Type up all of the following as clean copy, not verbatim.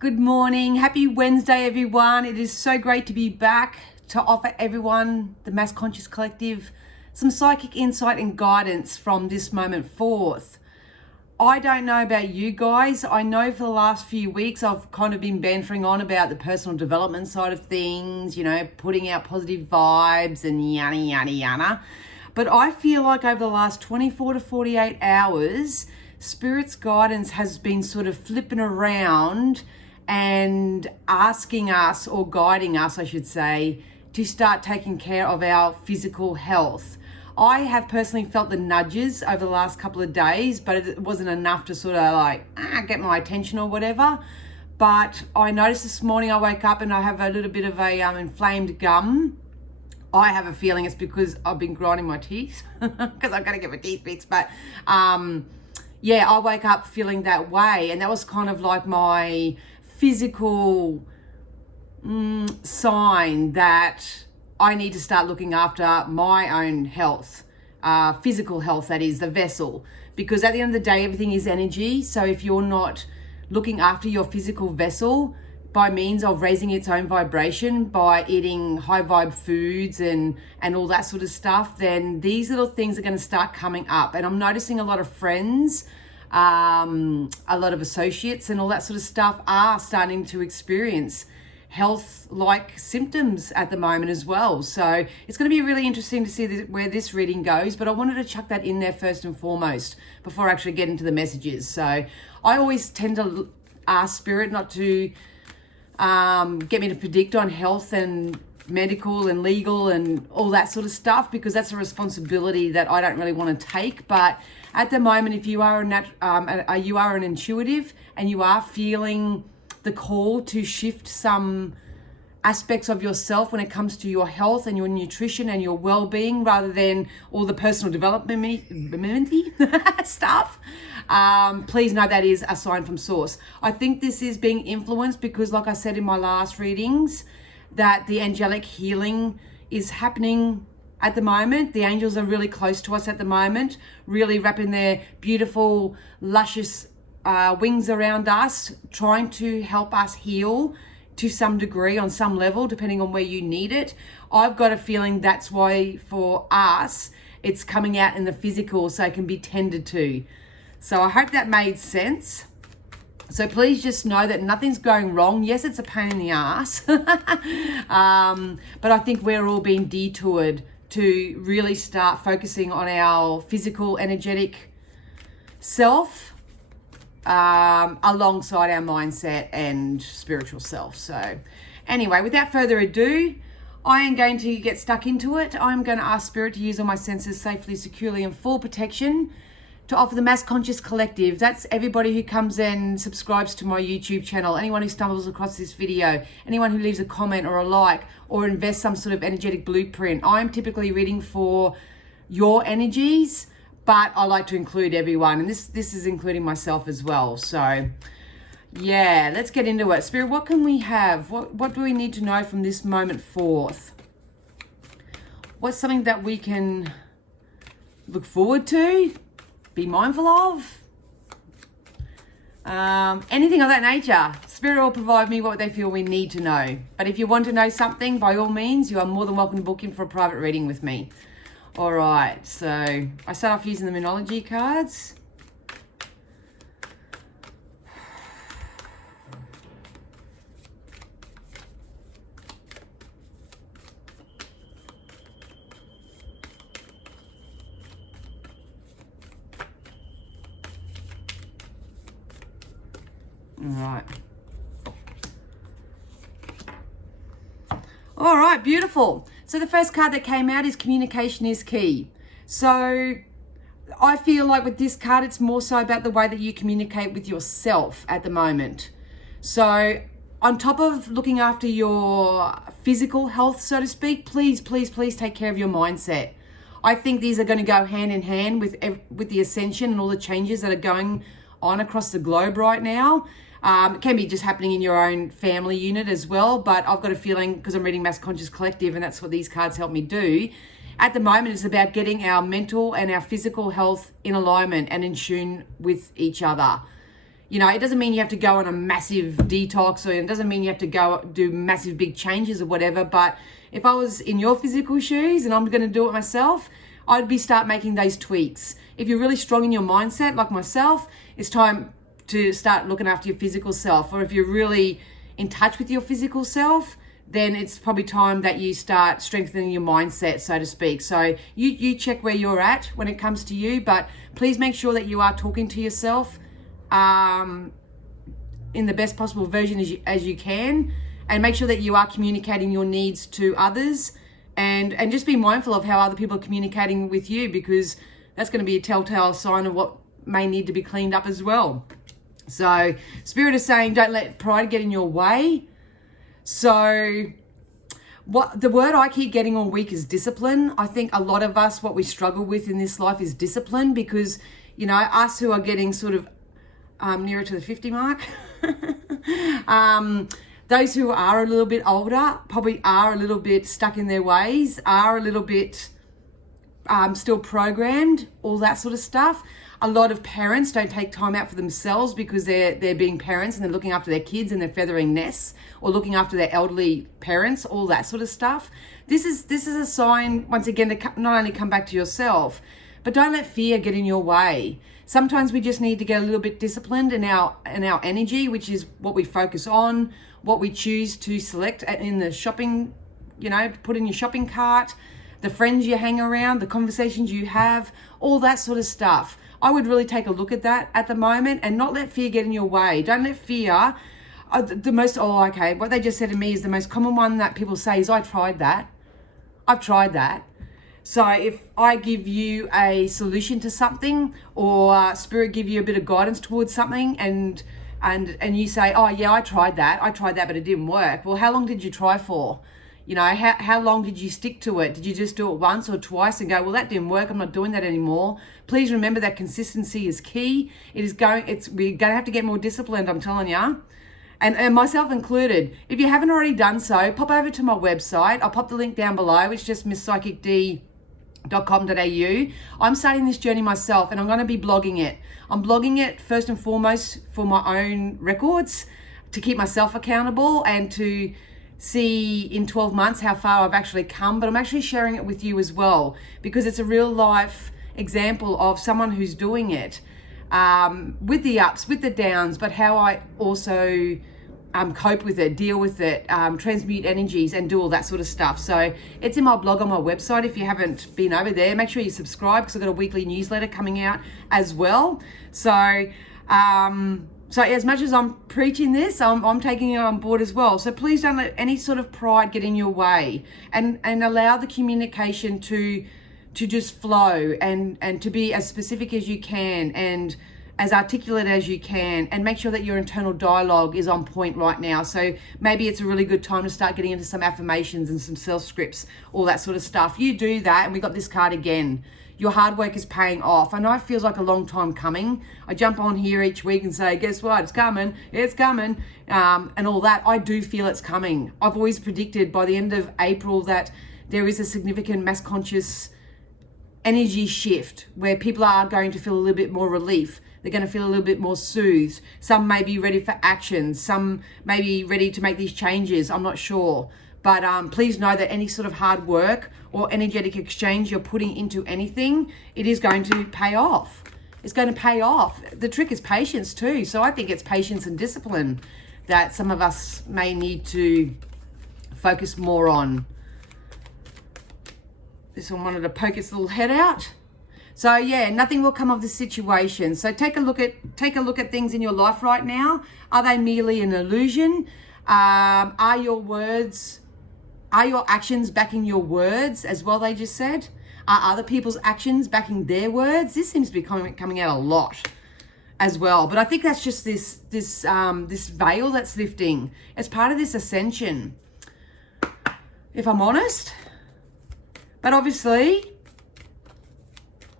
Good morning. Happy Wednesday, everyone. It is so great to be back to offer everyone, the Mass Conscious Collective, some psychic insight and guidance from this moment forth. I don't know about you guys. I know for the last few weeks I've kind of been bantering on about the personal development side of things, putting out positive vibes and yada, yada, yada. But I feel like over the last 24 to 48 hours, Spirit's guidance has been sort of flipping around and asking us, or guiding us, I should say, to start taking care of our physical health. I have personally felt the nudges over the last couple of days, but it wasn't enough to sort of get my attention or whatever. But I noticed this morning I woke up and I have a little bit of a inflamed gum. I have a feeling it's because I've been grinding my teeth because I've got to get my teeth fixed. But I woke up feeling that way, and that was kind of like my physical sign that I need to start looking after my own health, physical health, that is, the vessel. Because at the end of the day, everything is energy. So if you're not looking after your physical vessel by means of raising its own vibration, by eating high vibe foods and all that sort of stuff, then these little things are going to start coming up. And I'm noticing a lot of friends, a lot of associates and all that sort of stuff are starting to experience health-like symptoms at the moment as well. So it's going to be really interesting to see where this reading goes, but I wanted to chuck that in there first and foremost before I actually get into the messages. So I always tend to ask Spirit not to get me to predict on health and medical and legal and all that sort of stuff, because that's a responsibility that I don't really want to take. But at the moment, if you are you are an intuitive and you are feeling the call to shift some aspects of yourself when it comes to your health and your nutrition and your well-being, rather than all the personal development stuff, please know that is a sign from source. I think this is being influenced because, like I said in my last readings, that the angelic healing is happening at the moment. The angels are really close to us at the moment, really wrapping their beautiful, luscious wings around us, trying to help us heal to some degree, on some level, depending on where you need it. I've got a feeling that's why for us it's coming out in the physical, so it can be tended to. So I hope that made sense. So please just know that nothing's going wrong. Yes, it's a pain in the ass, but I think we're all being detoured to really start focusing on our physical, energetic self, alongside our mindset and spiritual self. So anyway, without further ado, I am going to get stuck into it. I'm going to ask Spirit to use all my senses safely, securely, and full protection to offer the Mass Conscious Collective. That's everybody who comes and subscribes to my YouTube channel, anyone who stumbles across this video, anyone who leaves a comment or a like or invests some sort of energetic blueprint. I'm typically reading for your energies, but I like to include everyone, and this is including myself as well. So yeah, let's get into it. Spirit, what can we have? What do we need to know from this moment forth? What's something that we can look forward to, be mindful of? Anything of that nature. Spirit will provide me what they feel we need to know. But if you want to know something, by all means, you are more than welcome to book in for a private reading with me. All right, so I start off using the Moonology cards. All right, beautiful. So the first card that came out is communication is key. So I feel like with this card, it's more so about the way that you communicate with yourself at the moment. So on top of looking after your physical health, so to speak, please take care of your mindset. I think these are going to go hand in hand with the ascension and all the changes that are going on across the globe right now. It can be just happening in your own family unit as well, but I've got a feeling, because I'm reading Mass Conscious Collective and that's what these cards help me do, at the moment it's about getting our mental and our physical health in alignment and in tune with each other. You know, it doesn't mean you have to go on a massive detox, or it doesn't mean you have to go do massive big changes or whatever. But if I was in your physical shoes and I'm going to do it myself, I'd start making those tweaks. If you're really strong in your mindset, like myself, it's time to start looking after your physical self. Or if you're really in touch with your physical self, then it's probably time that you start strengthening your mindset, so to speak. So you check where you're at when it comes to you, but please make sure that you are talking to yourself in the best possible version as you can, and make sure that you are communicating your needs to others, and just be mindful of how other people are communicating with you, because that's going to be a telltale sign of what may need to be cleaned up as well. So Spirit is saying, don't let pride get in your way. So what the word I keep getting all week is discipline. I think a lot of us, what we struggle with in this life is discipline, because, you know, us who are getting sort of nearer to the 50 mark, those who are a little bit older probably are a little bit stuck in their ways, are a little bit still programmed, all that sort of stuff. A lot of parents don't take time out for themselves because they're being parents and they're looking after their kids and they're feathering nests, or looking after their elderly parents, all that sort of stuff. This is a sign, once again, to not only come back to yourself, but don't let fear get in your way. Sometimes we just need to get a little bit disciplined in our energy, which is what we focus on, what we choose to select in the shopping, you know, put in your shopping cart, the friends you hang around, the conversations you have, all that sort of stuff. I would really take a look at that at the moment and not let fear get in your way. Don't let fear, what they just said to me is the most common one that people say is, I've tried that. So if I give you a solution to something, or Spirit give you a bit of guidance towards something, and you say, oh yeah, I tried that, but it didn't work. Well, how long did you try for? You know, how long did you stick to it? Did you just do it once or twice and go, well, that didn't work, I'm not doing that anymore? Please remember that consistency is key. We're going to have to get more disciplined, I'm telling you. And myself included. If you haven't already done so, pop over to my website. I'll pop the link down below. It's just misspsychicd.com.au. I'm starting this journey myself, and I'm going to be blogging it. I'm blogging it first and foremost for my own records, to keep myself accountable and to see in 12 months how far I've actually come. But I'm actually sharing it with you as well, because it's a real life example of someone who's doing it, with the ups, with the downs, but how I also cope with it, deal with it, transmute energies and do all that sort of stuff. So it's in my blog on my website. If you haven't been over there, make sure you subscribe, because I've got a weekly newsletter coming out as well. So as much as I'm preaching this, I'm taking it on board as well. So please don't let any sort of pride get in your way, and allow the communication to just flow, and to be as specific as you can and as articulate as you can, and make sure that your internal dialogue is on point right now. So maybe it's a really good time to start getting into some affirmations and some self scripts, all that sort of stuff. You do that, and we got this card again. Your hard work is paying off. I know it feels like a long time coming. I jump on here each week and say, guess what? It's coming, and all that. I do feel it's coming. I've always predicted by the end of April that there is a significant mass conscious energy shift where people are going to feel a little bit more relief. They're going to feel a little bit more soothed. Some may be ready for action. Some may be ready to make these changes. I'm not sure. But please know that any sort of hard work or energetic exchange you're putting into anything, it is going to pay off. It's going to pay off. The trick is patience too. So I think it's patience and discipline that some of us may need to focus more on. This one wanted to poke its little head out. So yeah, nothing will come of this situation. So take a look at things in your life right now. Are they merely an illusion? Are your actions backing your words as well? They just said. Are other people's actions backing their words? This seems to be coming out a lot as well. But I think that's just this veil that's lifting. It's part of this ascension, if I'm honest. But obviously,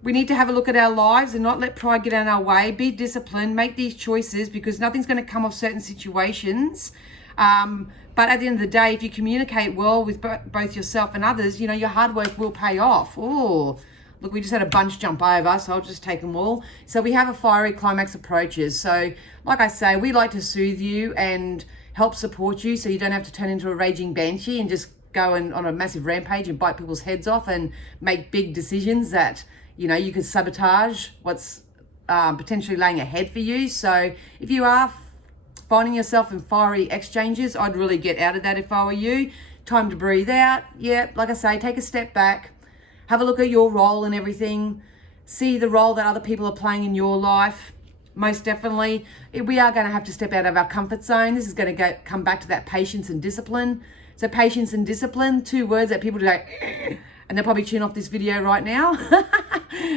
we need to have a look at our lives and not let pride get in our way. Be disciplined, make these choices, because nothing's going to come of certain situations. But at the end of the day, if you communicate well with both yourself and others, you know, your hard work will pay off. Oh, Look, we just had a bunch jump over, so I'll just take them all. So we have a fiery climax approaches. So like I say, we like to soothe you and help support you so you don't have to turn into a raging banshee and just go on a massive rampage and bite people's heads off and make big decisions that, you know, you could sabotage what's potentially laying ahead for you. So if you are finding yourself in fiery exchanges, I'd really get out of that if I were you. Time to breathe out. Yeah, like I say, take a step back. Have a look at your role and everything. See the role that other people are playing in your life. Most definitely, we are going to have to step out of our comfort zone. This is going to come back to that patience and discipline. So patience and discipline, 2 words that people do go, and they'll probably tune off this video right now.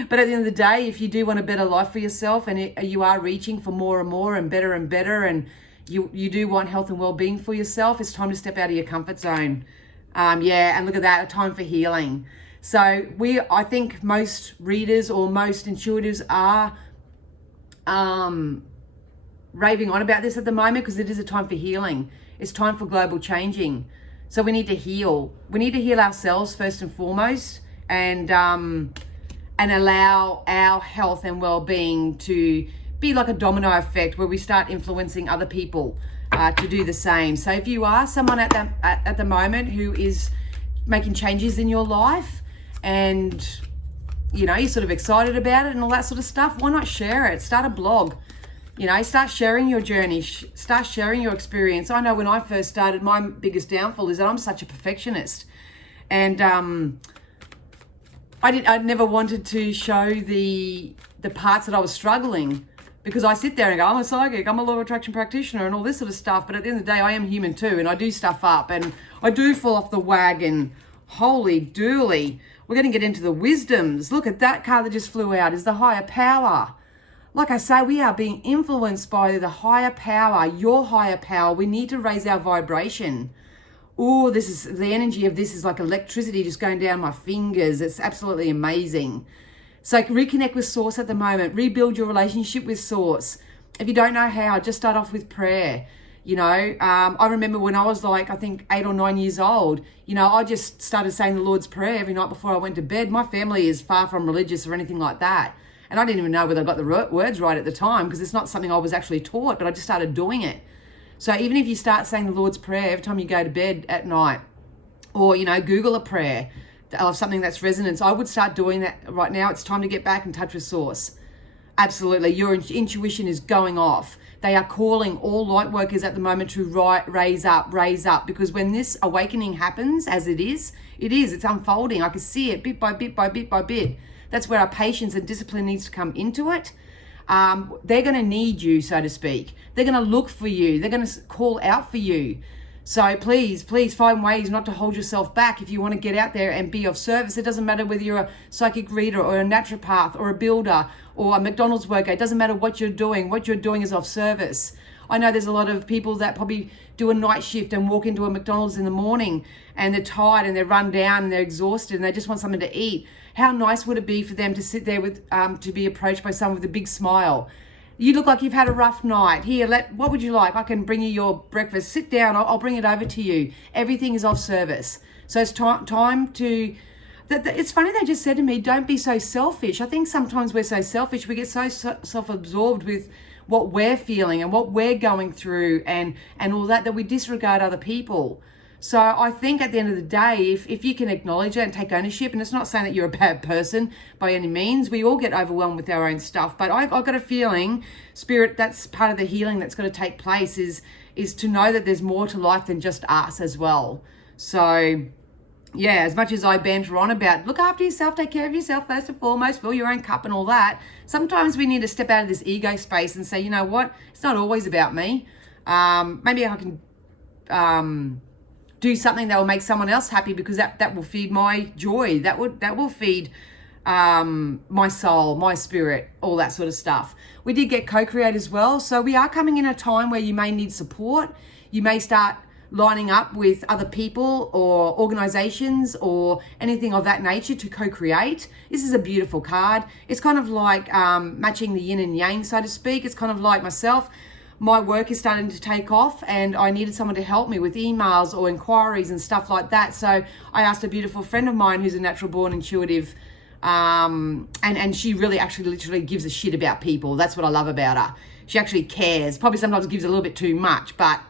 But at the end of the day, if you do want a better life for yourself and you are reaching for more and more and better and you do want health and well-being for yourself, it's time to step out of your comfort zone. Yeah, and look at that, a time for healing. So I think most readers or most intuitives are raving on about this at the moment because it is a time for healing. It's time for global changing. So we need to heal. We need to heal ourselves first and foremost, and allow our health and well-being to be like a domino effect where we start influencing other people to do the same. So if you are someone at the moment who is making changes in your life and, you know, you're sort of excited about it and all that sort of stuff, why not share it? Start a blog. You know, start sharing your journey, start sharing your experience. I know when I first started, my biggest downfall is that I'm such a perfectionist. And I never wanted to show the parts that I was struggling, because I sit there and go, I'm a psychic, I'm a law of attraction practitioner and all this sort of stuff. But at the end of the day, I am human too, and I do stuff up and I do fall off the wagon. Holy dooly. We're going to get into the wisdoms. Look at that card that just flew out, is the higher power. Like I say, we are being influenced by the higher power, your higher power. We need to raise our vibration. Oh, this is the energy of this is like electricity just going down my fingers. It's absolutely amazing. So reconnect with Source at the moment. Rebuild your relationship with Source. If you don't know how, just start off with prayer. You know, I remember when I was like, I think 8 or 9 years old, you know, I just started saying the Lord's Prayer every night before I went to bed. My family is far from religious or anything like that. And I didn't even know whether I got the words right at the time because it's not something I was actually taught, but I just started doing it. So even if you start saying the Lord's Prayer every time you go to bed at night, or, you know, Google a prayer of something that's resonance, I would start doing that right now. It's time to get back in touch with Source. Absolutely. Your intuition is going off. They are calling all light workers at the moment to raise up, because when this awakening happens, as it's unfolding. I can see it bit by bit by bit by bit. That's where our patience and discipline needs to come into it. They're going to need you, so to speak. They're going to look for you. They're going to call out for you. So please find ways not to hold yourself back if you want to get out there and be of service. It doesn't matter whether you're a psychic reader or a naturopath or a builder or a McDonald's worker. It doesn't matter what you're doing. What you're doing is of service. I know there's a lot of people that probably do a night shift and walk into a McDonald's in the morning and they're tired and they're run down and they're exhausted and they just want something to eat. How nice would it be for them to sit there with to be approached by someone with a big smile? You look like you've had a rough night. Here, what would you like? I can bring you your breakfast. Sit down. I'll bring it over to you. Everything is of service. So it's time to... It's funny they just said to me, don't be so selfish. I think sometimes we're so selfish. We get so self-absorbed with what we're feeling and what we're going through and all that we disregard other people. So I think at the end of the day, if you can acknowledge it and take ownership, and it's not saying that you're a bad person by any means, we all get overwhelmed with our own stuff, but I've got a feeling, Spirit, that's part of the healing that's going to take place is to know that there's more to life than just us as well. So yeah, as much as I banter on about look after yourself, take care of yourself first and foremost, fill your own cup and all that, sometimes we need to step out of this ego space and say, you know what, it's not always about me. Maybe I can do something that will make someone else happy, because that will feed my joy. That will feed my soul, my spirit, all that sort of stuff. We did get co-create as well. So we are coming in a time where you may need support. You may start lining up with other people or organizations or anything of that nature to co-create. This is a beautiful card. It's kind of like matching the yin and yang, so to speak. It's kind of like myself. My work is starting to take off and I needed someone to help me with emails or inquiries and stuff like that. So I asked a beautiful friend of mine who's a natural born intuitive And she really actually literally gives a shit about people. That's what I love about her. She actually cares. Probably sometimes gives a little bit too much, but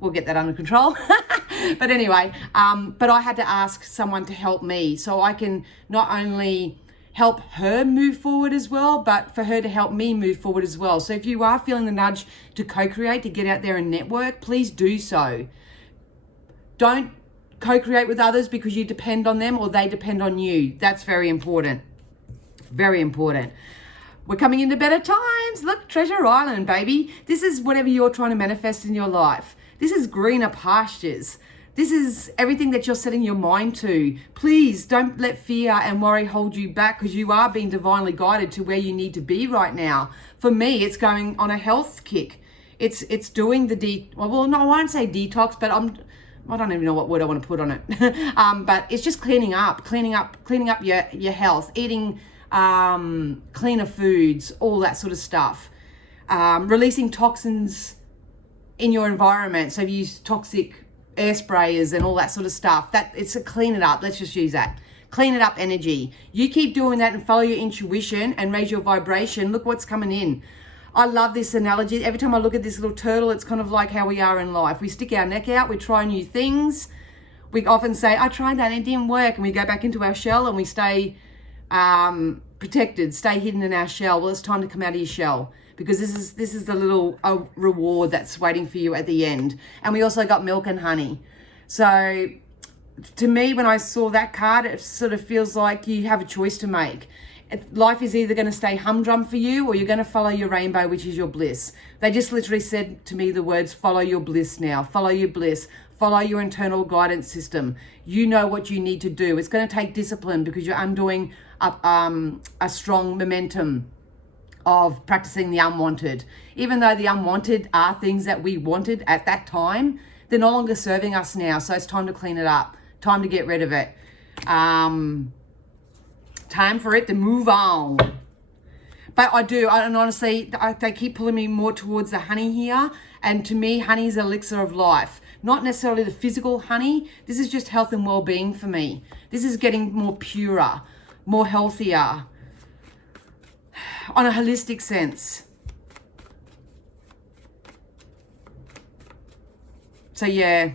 we'll get that under control. But anyway, but I had to ask someone to help me so I can not only help her move forward as well, but for her to help me move forward as well. So if you are feeling the nudge to co-create, to get out there and network, please do so. Don't co-create with others because you depend on them or they depend on you. That's very important. Very important. We're coming into better times. Look, Treasure Island, baby. This is whatever you're trying to manifest in your life. This is greener pastures. This is everything that you're setting your mind to. Please don't let fear and worry hold you back because you are being divinely guided to where you need to be right now. For me, it's going on a health kick. It's doing the well, no, I won't say detox, but I don't even know what word I want to put on it. But it's just cleaning up your health, eating cleaner foods, all that sort of stuff. Releasing toxins in your environment. So if you use toxic air sprayers and all that sort of stuff, that it's a clean it up. Let's just use that. Clean it up energy. You keep doing that and follow your intuition and raise your vibration. Look what's coming in. I love this analogy. Every time I look at this little turtle, it's kind of like how we are in life. We stick our neck out, we try new things. We often say, I tried that and it didn't work. And we go back into our shell and we stay protected, stay hidden in our shell. Well, it's time to come out of your shell because this is the little reward that's waiting for you at the end. And we also got milk and honey. So to me, when I saw that card, it sort of feels like you have a choice to make. Life is either going to stay humdrum for you or you're going to follow your rainbow, which is your bliss. They just literally said to me the words, follow your bliss now, follow your bliss, follow your internal guidance system. You know what you need to do. It's going to take discipline because you're undoing a strong momentum of practicing the unwanted. Even though the unwanted are things that we wanted at that time, they're no longer serving us now. So it's time to clean it up, time to get rid of it. Time for it to move on. But and honestly, they keep pulling me more towards the honey here. And to me, honey is elixir of life. Not necessarily the physical honey. This is just health and well-being for me. This is getting more purer, more healthier, on a holistic sense. So yeah.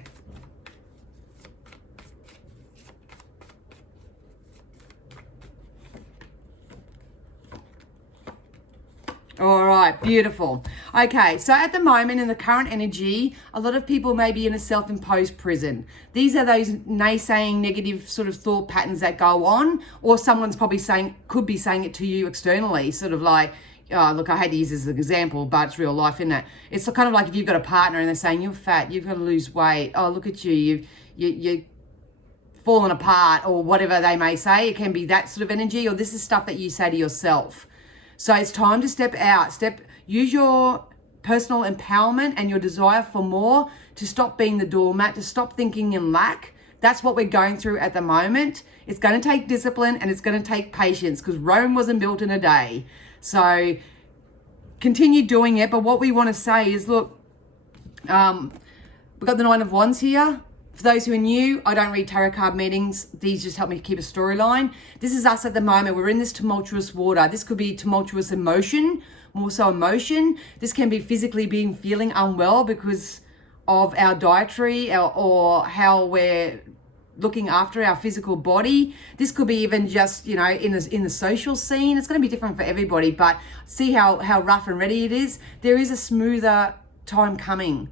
All right, beautiful. Okay, so at the moment in the current energy, a lot of people may be in a self-imposed prison. These are those naysaying negative sort of thought patterns that go on, or someone's probably could be saying it to you externally, sort of like, oh, look, I hate to use this as an example, but it's real life, isn't it? It's kind of like if you've got a partner and they're saying, you're fat, you've got to lose weight. Oh, look at you, you're falling apart, or whatever they may say. It can be that sort of energy, or this is stuff that you say to yourself. So it's time to step out, use your personal empowerment and your desire for more to stop being the doormat, to stop thinking in lack. That's what we're going through at the moment. It's going to take discipline and it's going to take patience because Rome wasn't built in a day. So continue doing it. But what we want to say is, look, we've got the Nine of Wands here. For those who are new, I don't read tarot card meetings. These just help me keep a storyline. This is us at the moment. We're in this tumultuous water. This could be tumultuous emotion, more so emotion. This can be physically feeling unwell because of our dietary or how we're looking after our physical body. This could be even just, in the social scene. It's going to be different for everybody, but see how rough and ready it is. There is a smoother time coming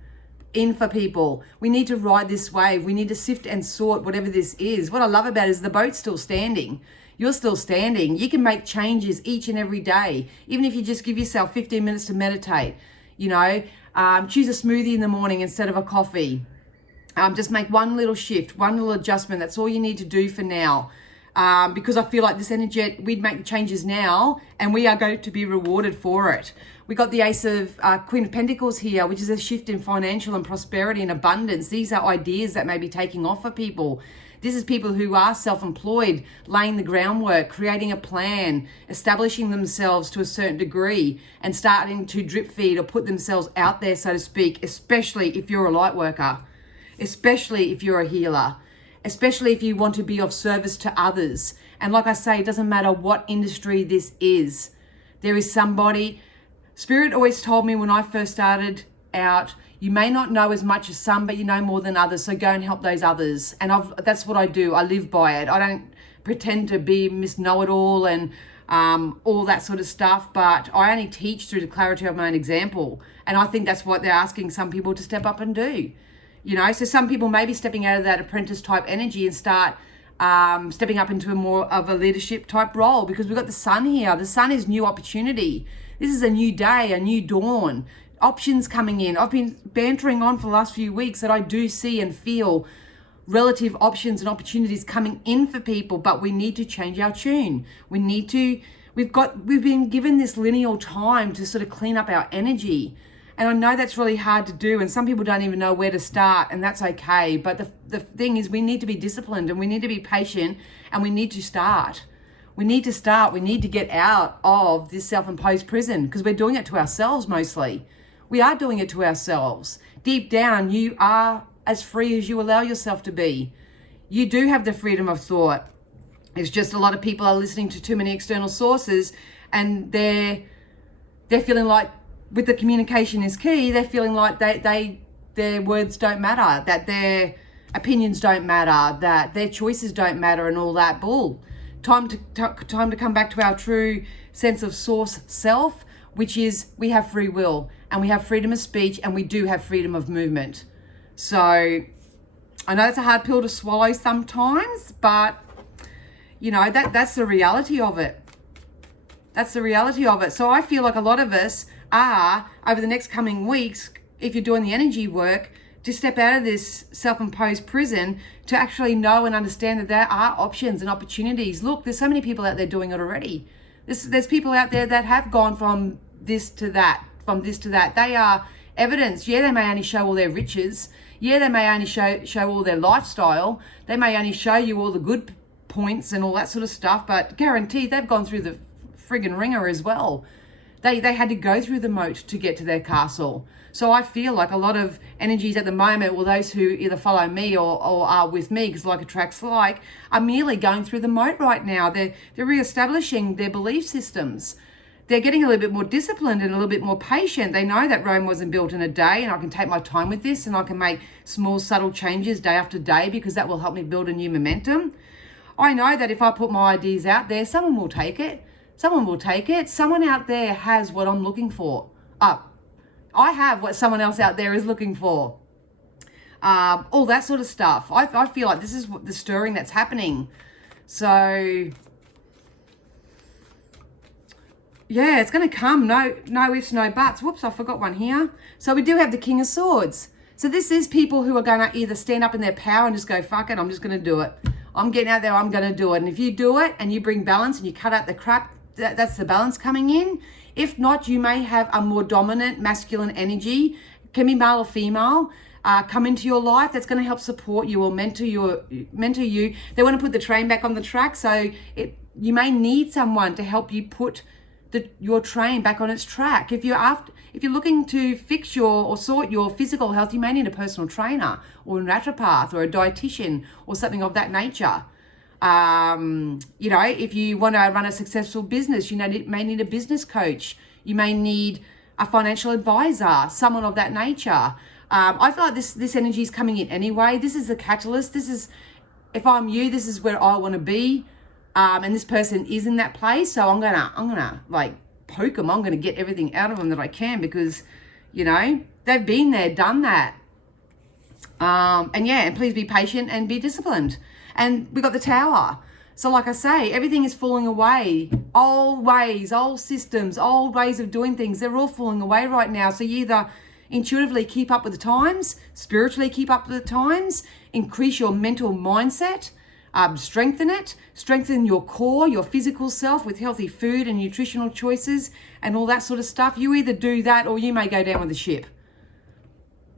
in for people. We need to ride this wave. We need to sift and sort whatever this is. What I love about it is the boat's still standing. You're still standing. You can make changes each and every day. Even if you just give yourself 15 minutes to meditate, choose a smoothie in the morning instead of a coffee. Just make one little shift, one little adjustment. That's all you need to do for now. Because I feel like this energy, we'd make changes now and we are going to be rewarded for it. We got the Ace of Queen of Pentacles here, which is a shift in financial and prosperity and abundance. These are ideas that may be taking off for people. This is people who are self-employed, laying the groundwork, creating a plan, establishing themselves to a certain degree and starting to drip feed or put themselves out there, so to speak, especially if you're a light worker, especially if you're a healer, especially if you want to be of service to others. And like I say, it doesn't matter what industry this is. There is somebody. Spirit always told me when I first started out, you may not know as much as some, but you know more than others. So go and help those others. And that's what I do. I live by it. I don't pretend to be Miss Know-it-all and all that sort of stuff, but I only teach through the clarity of my own example. And I think that's what they're asking some people to step up and do. So some people may be stepping out of that apprentice type energy and start stepping up into a more of a leadership type role, because we've got the sun here. The sun is new opportunity. This is a new day, a new dawn. Options coming in. I've been bantering on for the last few weeks that I do see and feel relative options and opportunities coming in for people, but we need to change our tune. We've been given this lineal time to sort of clean up our energy. And I know that's really hard to do, and some people don't even know where to start, and that's okay. But the thing is, we need to be disciplined, and we need to be patient, and we need to start. We need to get out of this self-imposed prison, because we're doing it to ourselves mostly. We are doing it to ourselves. Deep down, you are as free as you allow yourself to be. You do have the freedom of thought. It's just a lot of people are listening to too many external sources, and they're feeling like, with the communication is key, they're feeling like their words don't matter, that their opinions don't matter, that their choices don't matter, and all that bull. Time to come back to our true sense of source self, which is we have free will, and we have freedom of speech, and we do have freedom of movement. So I know it's a hard pill to swallow sometimes, but that's the reality of it. That's the reality of it. So I feel like a lot of us are, over the next coming weeks, if you're doing the energy work, to step out of this self-imposed prison, to actually know and understand that there are options and opportunities. Look, there's so many people out there doing it already. There's people out there that have gone from this to that. They are evidence. Yeah, they may only show all their riches. Yeah, they may only show all their lifestyle. They may only show you all the good points and all that sort of stuff, but guaranteed they've gone through the friggin' ringer as well. They had to go through the moat to get to their castle. So I feel like a lot of energies at the moment, well, those who either follow me or are with me, because like attracts like, are merely going through the moat right now. They're reestablishing their belief systems. They're getting a little bit more disciplined and a little bit more patient. They know that Rome wasn't built in a day, and I can take my time with this, and I can make small, subtle changes day after day, because that will help me build a new momentum. I know that if I put my ideas out there, someone will take it. Someone out there has what I'm looking for. I have what someone else out there is looking for. All that sort of stuff. I feel like this is the stirring that's happening. So yeah, it's going to come. No ifs, no buts. Whoops, I forgot one here. So we do have the King of Swords. So this is people who are going to either stand up in their power and just go, fuck it, I'm just going to do it. I'm getting out there, I'm going to do it. And if you do it and you bring balance and you cut out the crap, that's the balance coming in. If not, you may have a more dominant masculine energy, can be male or female, come into your life that's going to help support you or mentor you. They want to put the train back on the track, so you may need someone to help you put your train back on its track. If you're looking to fix or sort your physical health, you may need a personal trainer or a naturopath or a dietitian or something of that nature. If you want to run a successful business, you may need a business coach. You may need a financial advisor, someone of that nature. I feel like this energy is coming in anyway. This is the catalyst. If I'm you, this is where I want to be. And this person is in that place. So I'm gonna like poke them. I'm gonna get everything out of them that I can, because, they've been there, done that. And please be patient and be disciplined. And we got the Tower. So like I say, everything is falling away. Old ways, old systems, old ways of doing things, they're all falling away right now. So you either intuitively keep up with the times, spiritually keep up with the times, increase your mental mindset, strengthen your core, your physical self with healthy food and nutritional choices and all that sort of stuff. You either do that or you may go down with the ship.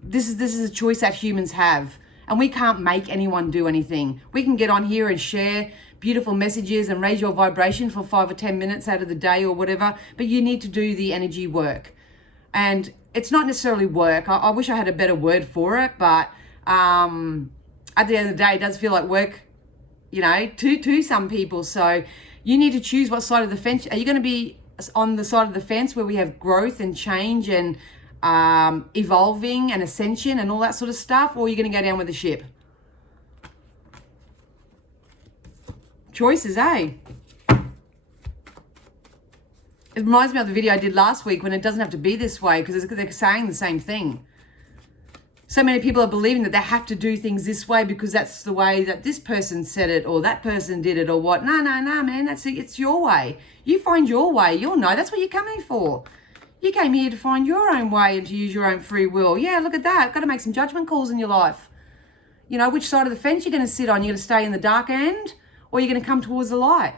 This is a choice that humans have. And we can't make anyone do anything. We can get on here and share beautiful messages and raise your vibration for 5 or 10 minutes out of the day or whatever, but you need to do the energy work. And it's not necessarily work. I wish I had a better word for it, but at the end of the day, it does feel like work, you know, to some people. So you need to choose what side of the fence. Are you going to be on the side of the fence where we have growth and change and evolving and ascension and all that sort of stuff, or are you going to go down with the ship? Choices, eh? It reminds me of the video I did last week when it doesn't have to be this way, because they're saying the same thing. So many people are believing that they have to do things this way because that's the way that this person said it or that person did it or what. No, man, it's your way. You find your way. You'll know. That's what you're coming for. You came here to find your own way and to use your own free will. Yeah, look at that. Got to make some judgment calls in your life. You know, which side of the fence you're going to sit on. You're going to stay in the dark end or you're going to come towards the light.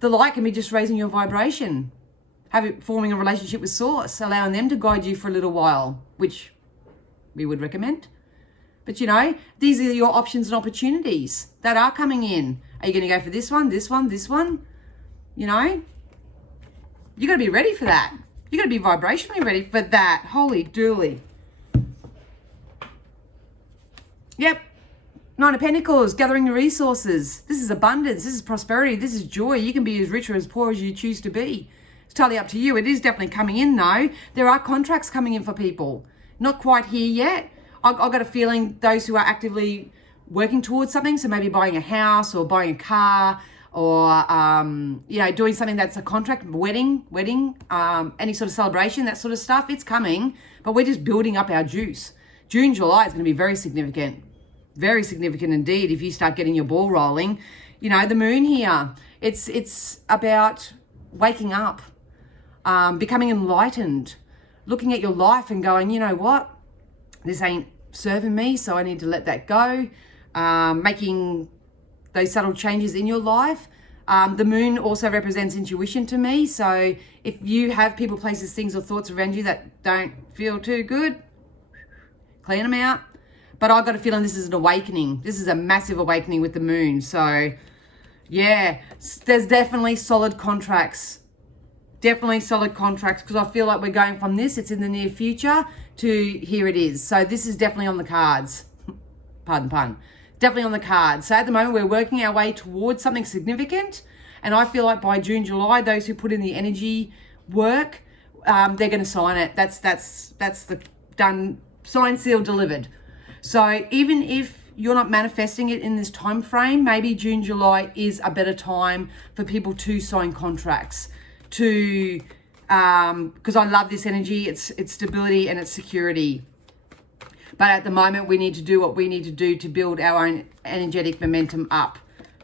The light can be just raising your vibration, forming a relationship with Source, allowing them to guide you for a little while, which we would recommend. But you know, these are your options and opportunities that are coming in. Are you going to go for this one, this one, this one? You know, you got to be ready for that. You got to be vibrationally ready for that. Holy dooly. Yep. Nine of Pentacles, gathering the resources. This is abundance. This is prosperity. This is joy. You can be as rich or as poor as you choose to be. It's totally up to you. It is definitely coming in though. There are contracts coming in for people. Not quite here yet. I've got a feeling those who are actively working towards something, so maybe buying a house or buying a car or, you know, doing something that's a contract, wedding, any sort of celebration, that sort of stuff, it's coming, but we're just building up our juice. June, July is going to be very significant indeed if you start getting your ball rolling. You know, the moon here, it's about waking up, becoming enlightened, looking at your life and going, you know what, this ain't serving me, so I need to let that go. Making those subtle changes in your life. The moon also represents intuition to me. So if you have people, places, things, or thoughts around you that don't feel too good, clean them out. But I've got a feeling this is an awakening. This is a massive awakening with the moon. So yeah, there's definitely solid contracts. Definitely solid contracts, because I feel like we're going from this, it's in the near future, to here it is. So this is definitely on the cards. Pardon the pun. Definitely on the cards. So at the moment, we're working our way towards something significant. And I feel like by June, July, those who put in the energy work, they're going to sign it. That's the done, signed, sealed, delivered. So even if you're not manifesting it in this time frame, maybe June, July is a better time for people to sign contracts. Because I love this energy, it's stability and it's security. But at the moment, we need to do what we need to do to build our own energetic momentum up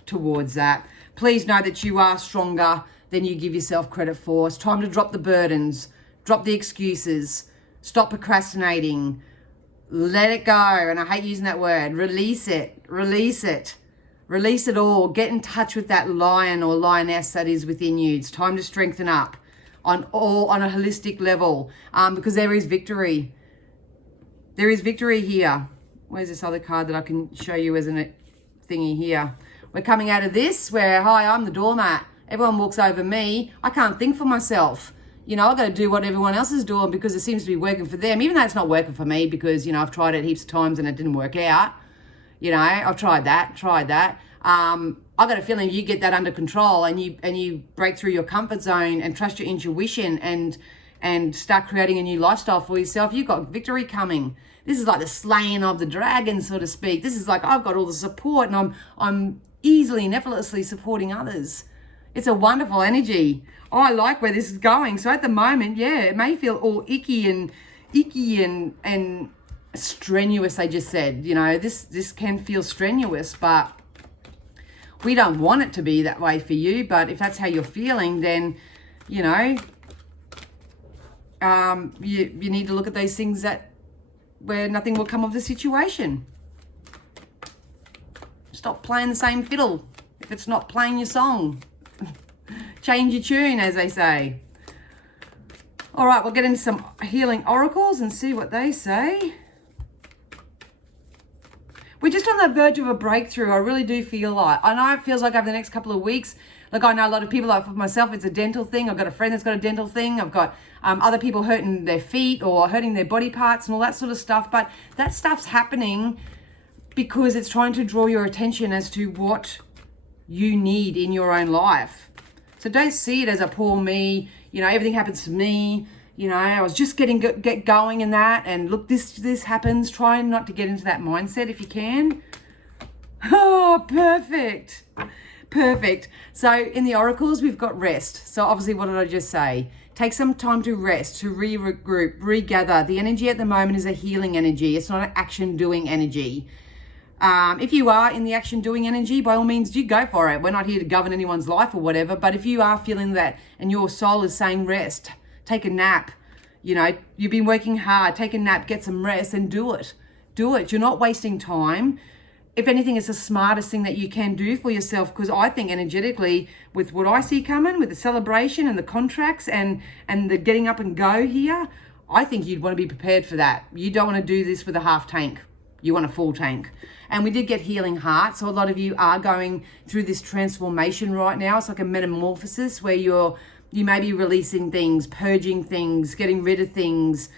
towards that. Please know that you are stronger than you give yourself credit for. It's time to drop the burdens, drop the excuses, stop procrastinating, let it go. And I hate using that word. Release it. Release it all. Get in touch with that lion or lioness that is within you. It's time to strengthen up on a holistic level, because there is victory. There is victory here. Where's this other card that I can show you as a thingy here? We're coming out of this where, hi, I'm the doormat. Everyone walks over me. I can't think for myself. You know, I've got to do what everyone else is doing because it seems to be working for them, even though it's not working for me because, you know, I've tried it heaps of times and it didn't work out. You know, I've tried that. I've got a feeling you get that under control and you break through your comfort zone and trust your intuition and start creating a new lifestyle for yourself. You've got victory coming. This is like the slaying of the dragon, so to speak. This is like, I've got all the support and I'm easily and effortlessly supporting others. It's a wonderful energy. Oh, I like where this is going. So at the moment, yeah, it may feel all icky and strenuous, I just said. You know, this can feel strenuous, but we don't want it to be that way for you. But if that's how you're feeling, then, you know, you need to look at those things where nothing will come of the situation. Stop playing the same fiddle if it's not playing your song. Change your tune, as they say. All right, we'll get into some healing oracles and see what they say. We're just on the verge of a breakthrough. I really do feel like. I know it feels like over the next couple of weeks. Look, I know a lot of people, like for myself, it's a dental thing. I've got a friend that's got a dental thing. I've got other people hurting their feet or hurting their body parts and all that sort of stuff. But that stuff's happening because it's trying to draw your attention as to what you need in your own life. So don't see it as a poor me, everything happens to me, I was just get going in that, and look, this happens. Try not to get into that mindset if you can. Oh, perfect. So in the oracles, we've got rest. So obviously, what did I just say? Take some time to rest, to regroup, regather. The energy at the moment is a healing energy. It's not an action doing energy. If you are in the action doing energy, by all means, do go for it. We're not here to govern anyone's life or whatever. But if you are feeling that and your soul is saying rest, take a nap, you've been working hard, take a nap, get some rest, and do it. You're not wasting time. If anything, it's the smartest thing that you can do for yourself, because I think energetically, with what I see coming, with the celebration and the contracts and the getting up and go here, I think you'd want to be prepared for that. You don't want to do this with a half tank. You want a full tank. And we did get healing heart. So a lot of you are going through this transformation right now. It's like a metamorphosis where you may be releasing things, purging things, getting rid of things,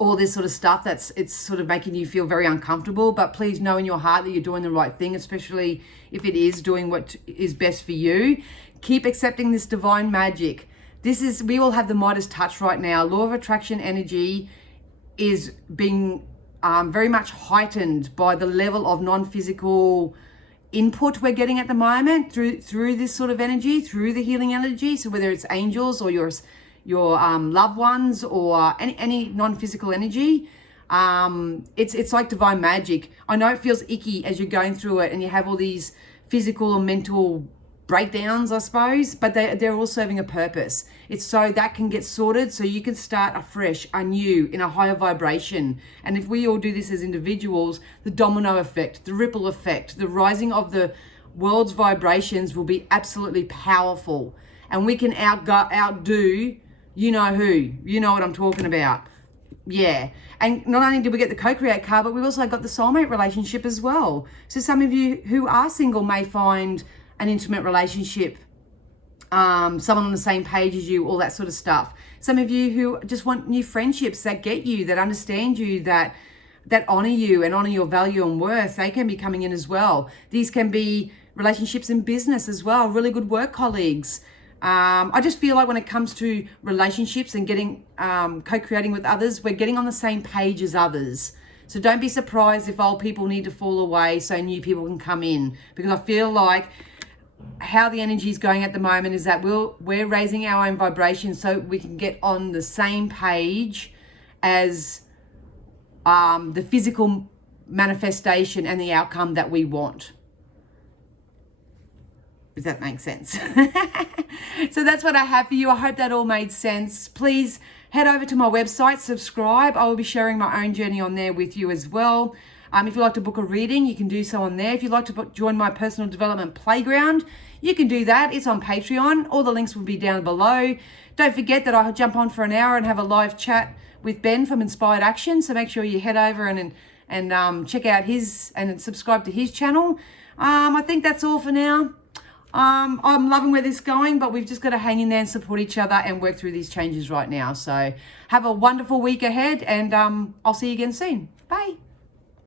all this sort of stuff it's sort of making you feel very uncomfortable. But please know in your heart that you're doing the right thing, especially if it is doing what is best for you. Keep accepting this divine magic. We all have the Midas touch right now. Law of attraction energy is being very much heightened by the level of non-physical input we're getting at the moment through this sort of energy, through the healing energy. So whether it's angels or your loved ones or any non-physical energy, it's like divine magic. I know it feels icky as you're going through it and you have all these physical or mental breakdowns, I suppose, but they're all serving a purpose. It's so that can get sorted so you can start afresh, anew, in a higher vibration. And if we all do this as individuals, the domino effect, the ripple effect, the rising of the world's vibrations will be absolutely powerful. And we can outdo you know who. You know what I'm talking about. Yeah. And not only did we get the co-create card, but we've also got the soulmate relationship as well. So some of you who are single may find an intimate relationship, someone on the same page as you, all that sort of stuff. Some of you who just want new friendships that get you, that understand you, that honor you and honor your value and worth, they can be coming in as well. These can be relationships in business as well, really good work colleagues. I just feel like when it comes to relationships and getting co-creating with others, we're getting on the same page as others. So don't be surprised if old people need to fall away so new people can come in, because I feel like how the energy is going at the moment is that we're raising our own vibration so we can get on the same page as the physical manifestation and the outcome that we want. If that makes sense. So that's what I have for you. I hope that all made sense. Please head over to my website, subscribe. I will be sharing my own journey on there with you as well. If you'd like to book a reading, you can do so on there. If you'd like to join my personal development playground, you can do that. It's on Patreon. All the links will be down below. Don't forget that I jump on for an hour and have a live chat with Ben from Inspired Action. So make sure you head over and check out his and subscribe to his channel. I think that's all for now. I'm loving where this is going, but we've just got to hang in there and support each other and work through these changes right now. So have a wonderful week ahead, and I'll see you again soon. Bye.